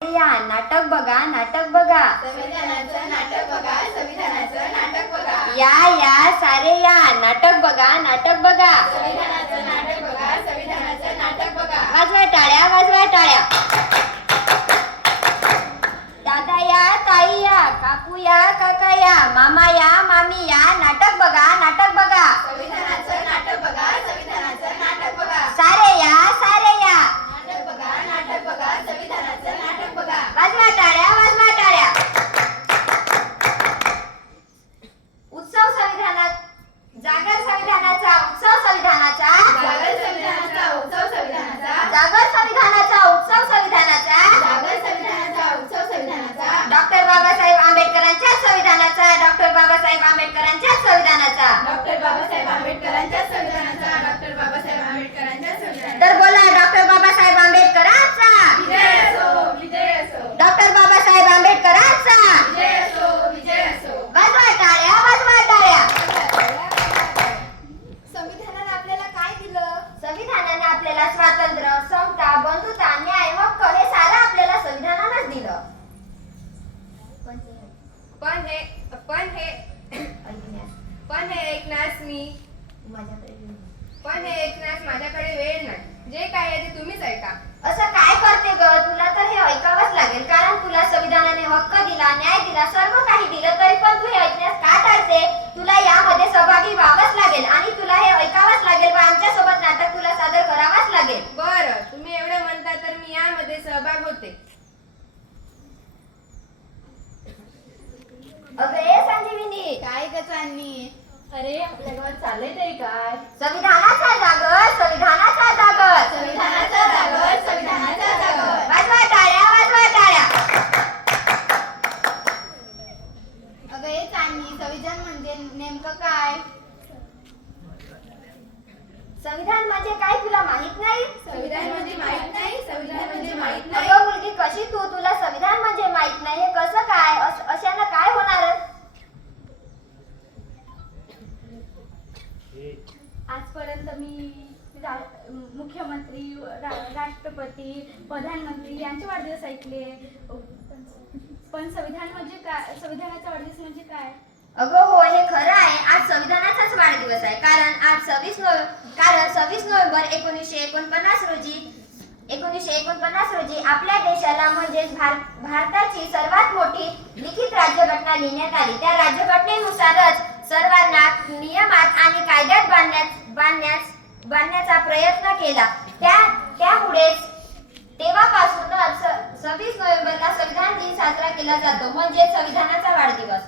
या नाटक बघा, नाटक बघा. संविधानाचं नाटक बघा, संविधानाचं नाटक बघा. या सारे या नाटक बघा, नाटक बघा. संविधानाचं नाटक बघा, संविधानाचं नाटक बघा. वाजवा टाळ्या, वाजवा टाळ्या. दादा या, ताई या, काकू या, काका या, मामा या, मामी या, नाटक बघा, नाटक बघा. संविधानाचं नाटक बघा, संविधानाचं नाटक बघा. सारे या, सारे या. नाटक बघा, नाटक बघा, संविधानाचं नाटक बघा. वाजवा टाळ्या, वाजवा टाळ्या. उत्सव संविधानात जागर संविधानाचा, उत्सव संविधानाचा. जागर संविधानाचा, उत्सव संविधानाचा. जागर संविधानाचा, उत्सव संविधानाचा. जागर संविधानाचा, उत्सव संविधानाचा. डॉक्टर बाबासाहेब आंबेडकरांच्या संविधानाचा, डॉक्टर बाबासाहेब आंबेडकरांच्या संविधानाचा. डॉक्टर बाबासाहेब आंबेडकरांच्या संविधानाचा, डॉक्टर बाबासाहेब आंबेडकरांच्या संविधानाचा. तर बोला डॉक्टर बाबासाहेब आंबेडकरांचा. विजय असो, विजय असो. डॉक्टर बाबासाहेब आंबेडकरांचा. विजय असो, विजय असो. वाजवा टाळ्या, वाजवा टाळ्या. संविधानाने आपल्याला काय दिलं? संविधानाने आपल्याला स्वातंत्र्य, समता, बंधुता, न्याय, हक्क हे सारं आपल्याला संविधानानंच दिलं. पण हे ऐकण्यास माझ्याकडे वेळ नाही. जे काय आहे ते तुम्हीच ऐका. असं काय करते ग? तुला तर हे ऐकावंच लागेल, कारण तुला संविधानाने हक्क दिला, न्याय दिला, सर्व काही दिलं, तरी पण तू हे ऐकण्यास का टाळते? तुला यामध्ये सहभागी व्हावंच लागेल आणि तुला हे ऐकावंच लागेल व आमच्यासोबत नाटक तुला सादर करावंच लागेल. बरं, तुम्ही एवढं म्हणता तर मी यामध्ये सहभाग होते. अगं ए संजीविनी, काय ग चांदणी? अरे आपल्या गावात चाललंय तरी काय? संविधानाचा जागर, संविधानाचा जागर. संविधानाचा जागर, संविधानाचा जागर. वाजवा टाळ्या, वाजवा टाळ्या. अगं हे चांदणी, संविधान म्हणजे नेमकं काय? संविधान म्हणजे काय तुला माहित नाही? संविधान म्हणजे माहित नाही, संविधान म्हणजे माहित नाही. अगं मुलगी कशी तू? तुला संविधान म्हणजे माहित नाही हे कसं काय? अशानं काय होणार? आजपर्यंत मी मुख्यमंत्री, राष्ट्रपती, प्रधानमंत्री यांचे वाढदिवस ऐकले, पण संविधान म्हणजे काय? संविधानाचा वाढदिवस म्हणजे काय? अगं हो, हे खरं आहे. आज संविधानाचाच वाढदिवस आहे, कारण आज 26 नोव्हेंबर 1949 रोजी आपल्या देशाला म्हणजेच भारताची सर्वात मोठी लिखित राज्यघटना लिहिण्यात आली. त्या राज्यघटनेनुसारच सर्वांना नियमात आणि कायद्यात बांधण्याचा प्रयत्न केला. त्यामुळेच तेव्हापासूनच 26 नोव्हेंबरला संविधान दिन साजरा केला जातो, म्हणजे संविधानाचा वाढदिवस.